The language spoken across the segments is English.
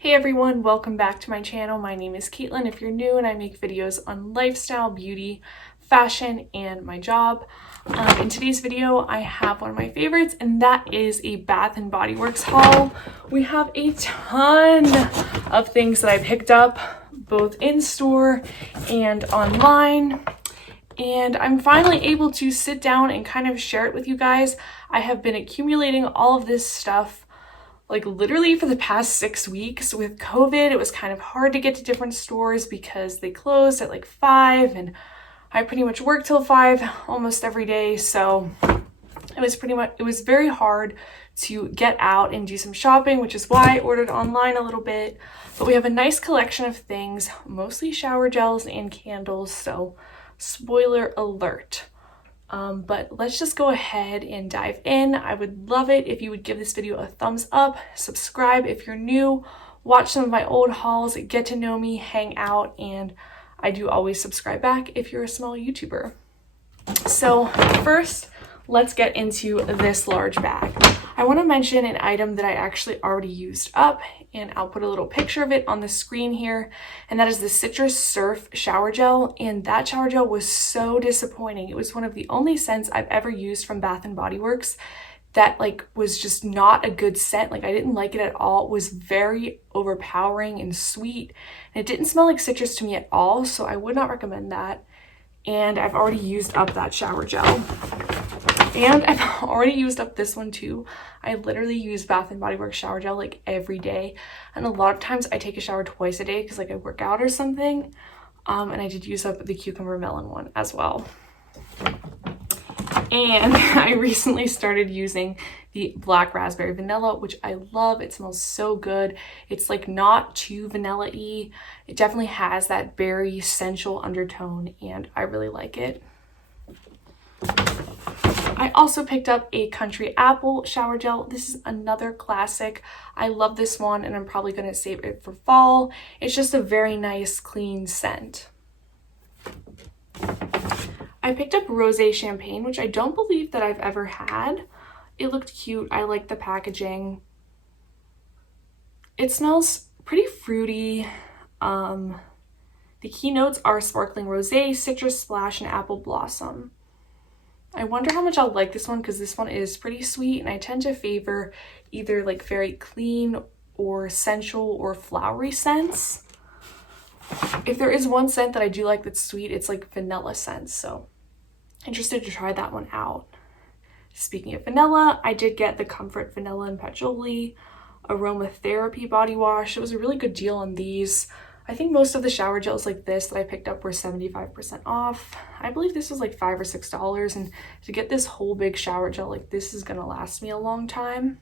Hey everyone, welcome back to my channel. My name is Caitlin if you're new, and I make videos on lifestyle, beauty, fashion, and my job. In today's video, I have one of my favorites, and that is a Bath & Body Works haul. We have a ton of things that I picked up, both in store and online. And I'm finally able to sit down and kind of share it with you guys. I have been accumulating all of this stuff like literally for the past 6 weeks. With COVID, it was kind of hard to get to different stores because they closed at like 5, and I pretty much worked till 5 almost every day. So it was very hard to get out and do some shopping, which is why I ordered online a little bit. But we have a nice collection of things, mostly shower gels and candles, so spoiler alert. But let's just go ahead and dive in. I would love it if you would give this video a thumbs up, subscribe if you're new, watch some of my old hauls, get to know me, hang out, and I do always subscribe back if you're a small YouTuber. So first, let's get into this large bag. I want to mention an item that I actually already used up, and I'll put a little picture of it on the screen here, and that is the Citrus Surf shower gel. And that shower gel was so disappointing. It was one of the only scents I've ever used from Bath & Body Works that was just not a good scent. I didn't like it at all. It was very overpowering and sweet, and it didn't smell like citrus to me at all, so I would not recommend that. And I've already used up that shower gel. And I've already used up this one too. I literally use Bath & Body Works shower gel every day. And a lot of times I take a shower twice a day because I work out or something. And I did use up the cucumber melon one as well. And I recently started using the black raspberry vanilla, which I love. It smells so good. It's not too vanilla-y. It definitely has that berry sensual undertone, and I really like it. I also picked up a Country Apple shower gel. This is another classic. I love this one, and I'm probably going to save it for fall. It's just a very nice, clean scent. I picked up Rosé Champagne, which I don't believe that I've ever had. It looked cute. I like the packaging. It smells pretty fruity. The key notes are sparkling rosé, citrus splash, and apple blossom. I wonder how much I'll like this one because this one is pretty sweet, and I tend to favor either very clean or sensual or flowery scents. If there is one scent that I do like that's sweet, it's vanilla scents, so interested to try that one out. Speaking of vanilla, I did get the Comfort Vanilla and Patchouli Aromatherapy body wash. It was a really good deal on these. I think most of the shower gels like this that I picked up were 75% off. I believe this was $5 or $6, and to get this whole big shower gel this is gonna last me a long time.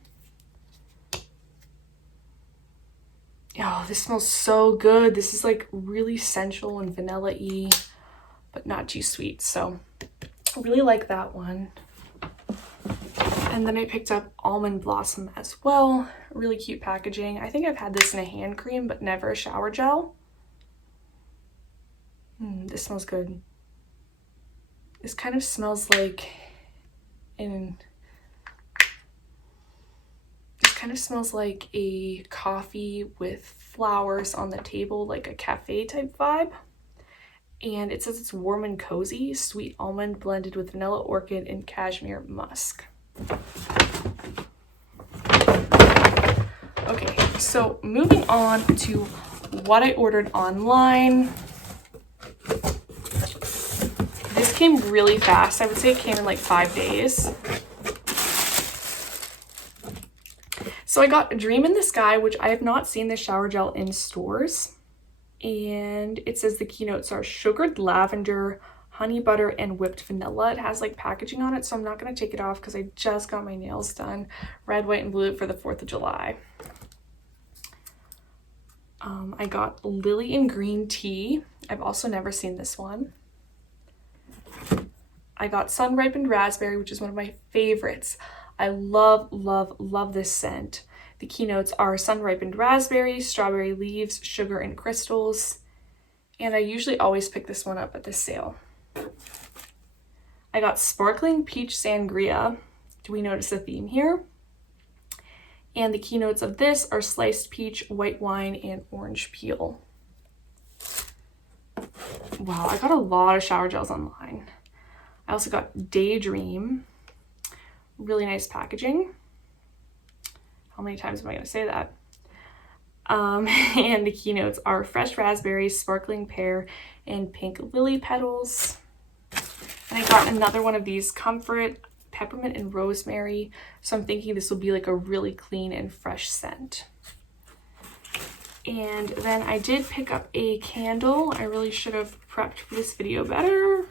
Oh, this smells so good. This is really sensual and vanilla-y, but not too sweet, so I really like that one. And then I picked up Almond Blossom as well. Really cute packaging. I think I've had this in a hand cream, but never a shower gel. This smells good. This kind of smells like a coffee with flowers on the table, a cafe type vibe. And it says it's warm and cozy, sweet almond blended with vanilla orchid and cashmere musk. Okay, so moving on to what I ordered online. This came really fast. I would say it came in 5 days. So I got Dream in the Sky, which I have not seen this shower gel in stores. And it says the keynotes are sugared lavender, honey butter, and whipped vanilla. It has packaging on it, so I'm not going to take it off because I just got my nails done red, white, and blue for the 4th of July. I got Lily and Green Tea. I've also never seen this one. I got Sun Ripened Raspberry, which is one of my favorites. I love, love, love this scent. The keynotes are Sun Ripened Raspberry, strawberry leaves, sugar, and crystals. And I usually always pick this one up at this sale. I got Sparkling Peach Sangria. Do we notice a theme here? And the keynotes of this are sliced peach, white wine, and orange peel. Wow, I got a lot of shower gels online. I also got Daydream. Really nice packaging. How many times am I going to say that? And the keynotes are fresh raspberry, sparkling pear, and pink lily petals. And I got another one of these, Comfort, peppermint and rosemary. So I'm thinking this will be like a really clean and fresh scent. And then I did pick up a candle. I really should have prepped for this video better.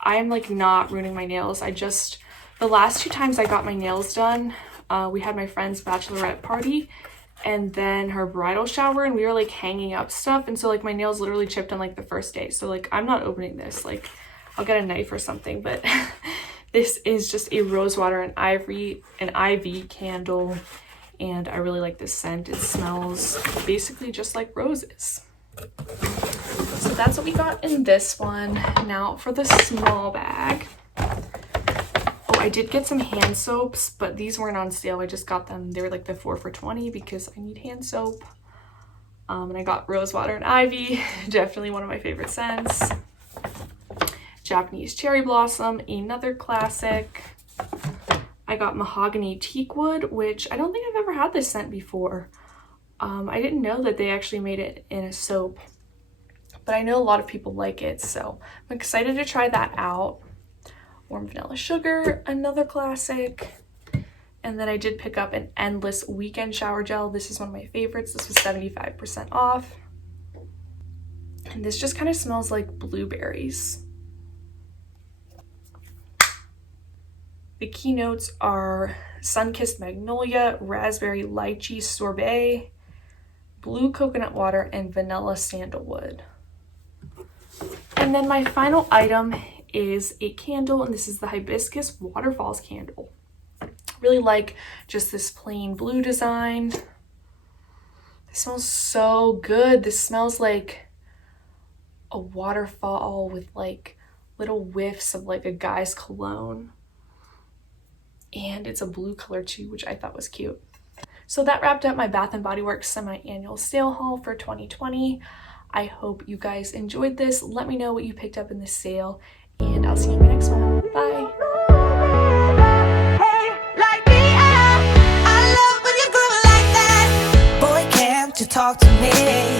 I am like not ruining my nails. The last 2 times I got my nails done, we had my friend's bachelorette party and then her bridal shower, and we were like hanging up stuff. And so like my nails literally chipped on like the first day. So like I'm not opening this. Like I'll get a knife or something, but this is just a rosewater and ivy candle, and I really like this scent. It smells basically just like roses. So that's what we got in this one. Now for the small bag. Oh, I did get some hand soaps, but these weren't on sale. I just got them. They were like the 4 for $20 because I need hand soap. And I got rosewater and ivy, definitely one of my favorite scents. Japanese cherry blossom, another classic. I got mahogany teakwood, which I don't think I've ever had this scent before. I didn't know that they actually made it in a soap, but I know a lot of people like it, so I'm excited to try that out. Warm vanilla sugar, another classic. And then I did pick up an Endless weekend shower gel. This is one of my favorites. This was 75% off. And this just kind of smells like blueberries. The keynotes are Sun-Kissed Magnolia, Raspberry Lychee Sorbet, Blue Coconut Water, and Vanilla Sandalwood. And then my final item is a candle, and this is the Hibiscus Waterfalls candle. Really like just this plain blue design. This smells so good. This smells like a waterfall with like little whiffs of like a guy's cologne. And it's a blue color too, which I thought was cute. So that wrapped up my Bath & Body Works semi-annual sale haul for 2020. I hope you guys enjoyed this. Let me know what you picked up in this sale, and I'll see you in my next one. Bye!